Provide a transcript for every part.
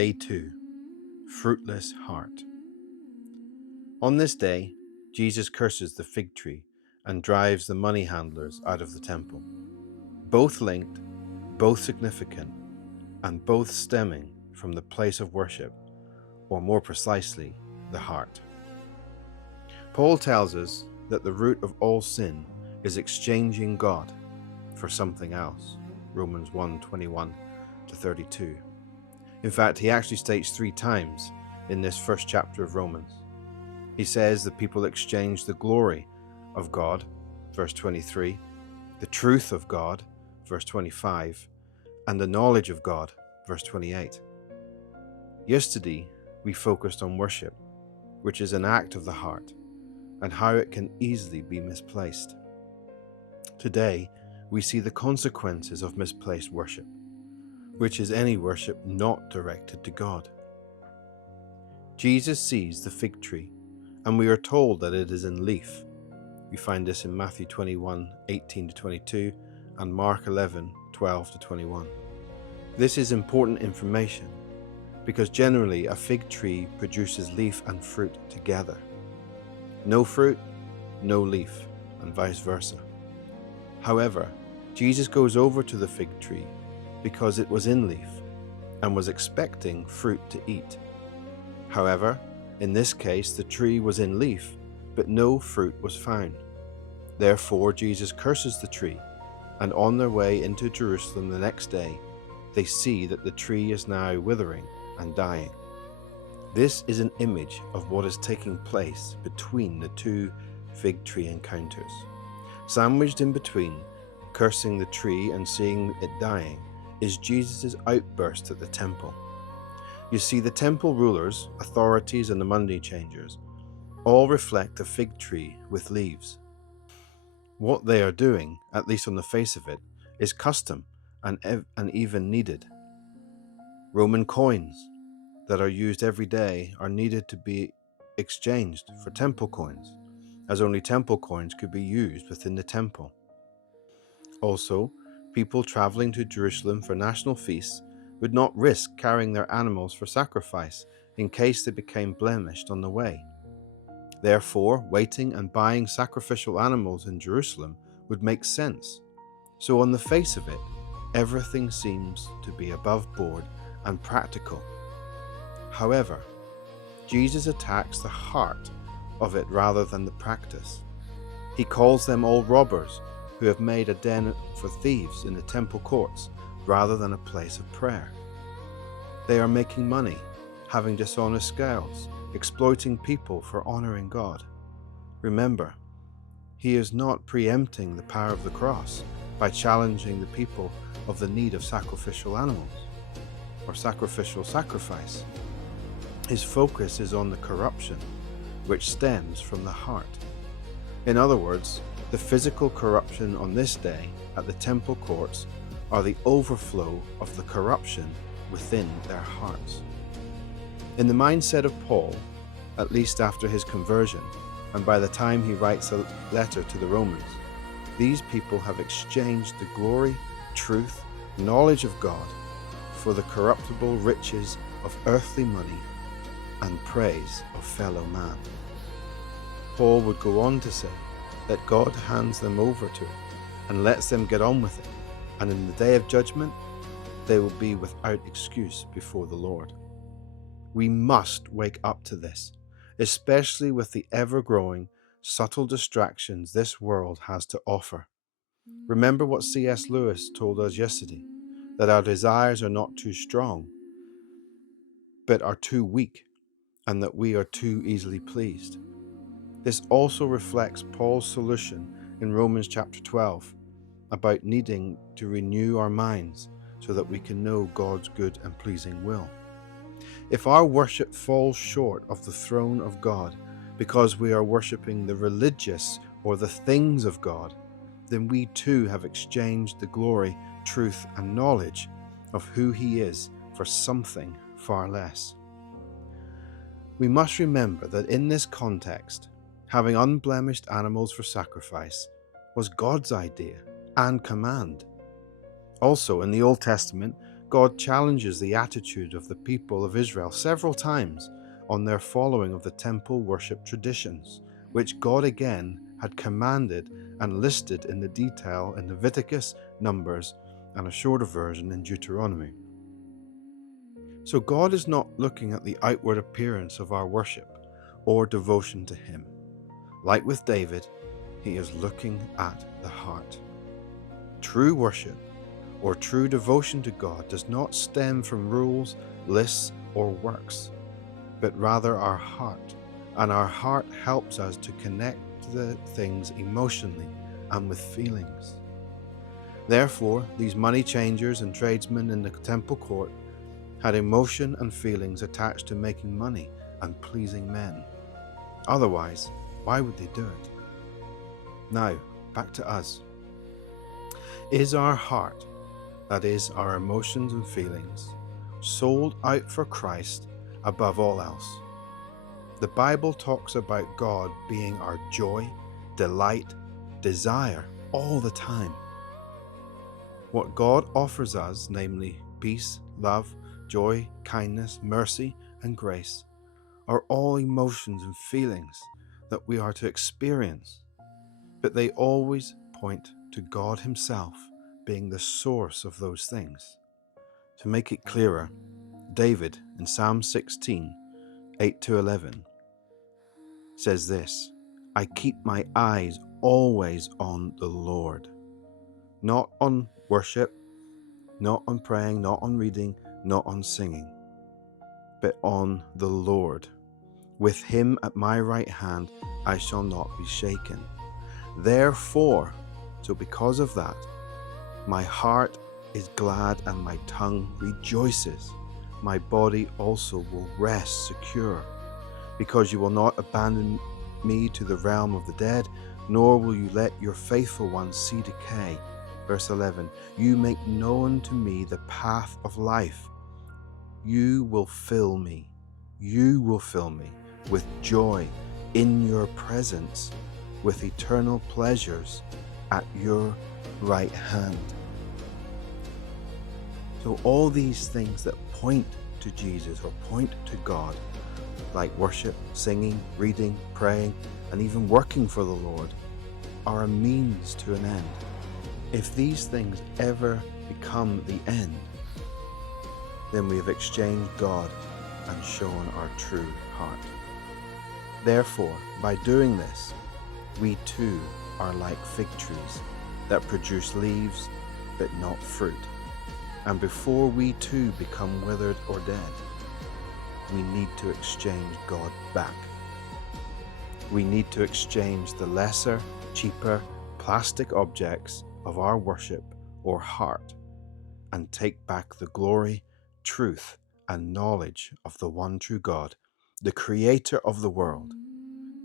Day 2, Fruitless Heart. On this day, Jesus curses the fig tree and drives the money handlers out of the temple. Both linked, both significant, and both stemming from the place of worship, or more precisely, the heart. Paul tells us that the root of all sin is exchanging God for something else. Romans 1:21-32. In fact, he actually states 3 times in this first chapter of Romans. He says the people exchanged the glory of God, verse 23, the truth of God, verse 25, and the knowledge of God, verse 28. Yesterday, we focused on worship, which is an act of the heart, and how it can easily be misplaced. Today, we see the consequences of misplaced worship, which is any worship not directed to God. Jesus sees the fig tree, and we are told that it is in leaf. We find this in Matthew 21:18-22 and Mark 11:12-21. This is important information because generally a fig tree produces leaf and fruit together. No fruit, no leaf, and vice versa. However, Jesus goes over to the fig tree because it was in leaf and was expecting fruit to eat. However, in this case, the tree was in leaf, but no fruit was found. Therefore, Jesus curses the tree, and on their way into Jerusalem the next day, they see that the tree is now withering and dying. This is an image of what is taking place between the 2 fig tree encounters. Sandwiched in between, cursing the tree and seeing it dying, is Jesus' outburst at the temple. You see, the temple rulers, authorities, and the money changers all reflect a fig tree with leaves. What they are doing, at least on the face of it, is custom and even needed. Roman coins that are used every day are needed to be exchanged for temple coins, as only temple coins could be used within the temple. Also, people traveling to Jerusalem for national feasts would not risk carrying their animals for sacrifice in case they became blemished on the way. Therefore, waiting and buying sacrificial animals in Jerusalem would make sense. So on the face of it, everything seems to be above board and practical. However, Jesus attacks the heart of it rather than the practice. He calls them all robbers who have made a den for thieves in the temple courts rather than a place of prayer. They are making money, having dishonest scales, exploiting people for honoring God. Remember, he is not preempting the power of the cross by challenging the people of the need of sacrificial animals or sacrificial sacrifice. His focus is on the corruption which stems from the heart. In other words, the physical corruption on this day at the temple courts are the overflow of the corruption within their hearts. In the mindset of Paul, at least after his conversion, and by the time he writes a letter to the Romans, these people have exchanged the glory, truth, knowledge of God for the corruptible riches of earthly money and praise of fellow man. Paul would go on to say that God hands them over to it and lets them get on with it, and in the day of judgment, they will be without excuse before the Lord. We must wake up to this, especially with the ever-growing, subtle distractions this world has to offer. Remember what C.S. Lewis told us yesterday, that our desires are not too strong, but are too weak, and that we are too easily pleased. This also reflects Paul's solution in Romans chapter 12 about needing to renew our minds so that we can know God's good and pleasing will. If our worship falls short of the throne of God because we are worshiping the religious or the things of God, then we too have exchanged the glory, truth, and knowledge of who He is for something far less. We must remember that in this context, having unblemished animals for sacrifice was God's idea and command. Also, in the Old Testament, God challenges the attitude of the people of Israel several times on their following of the temple worship traditions, which God again had commanded and listed in the detail in Leviticus, Numbers, and a shorter version in Deuteronomy. So God is not looking at the outward appearance of our worship or devotion to Him. Like with David, He is looking at the heart. True worship or true devotion to God does not stem from rules, lists, or works, but rather our heart. And our heart helps us to connect to the things emotionally and with feelings. Therefore, these money changers and tradesmen in the temple court had emotion and feelings attached to making money and pleasing men. Otherwise, why would they do it? Now, back to us. Is our heart, that is, our emotions and feelings, sold out for Christ above all else? The Bible talks about God being our joy, delight, desire all the time. What God offers us, namely peace, love, joy, kindness, mercy, and grace, are all emotions and feelings that we are to experience, but they always point to God Himself being the source of those things. To make it clearer, David in Psalm 16, 8-11 says this: I keep my eyes always on the Lord, not on worship, not on praying, not on reading, not on singing, but on the Lord. With Him at my right hand, I shall not be shaken. Therefore, so because of that, my heart is glad and my tongue rejoices. My body also will rest secure, because you will not abandon me to the realm of the dead, nor will you let your faithful ones see decay. Verse 11, you make known to me the path of life. You will fill me with joy in your presence, with eternal pleasures at your right hand. So all these things that point to Jesus or point to God, like worship, singing, reading, praying, and even working for the Lord, are a means to an end. If these things ever become the end, then we have exchanged God and shown our true heart. Therefore, by doing this, we too are like fig trees that produce leaves but not fruit. And before we too become withered or dead, we need to exchange God back. We need to exchange the lesser, cheaper, plastic objects of our worship or heart and take back the glory, truth, and knowledge of the one true God, the Creator of the world,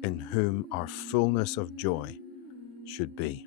in whom our fullness of joy should be.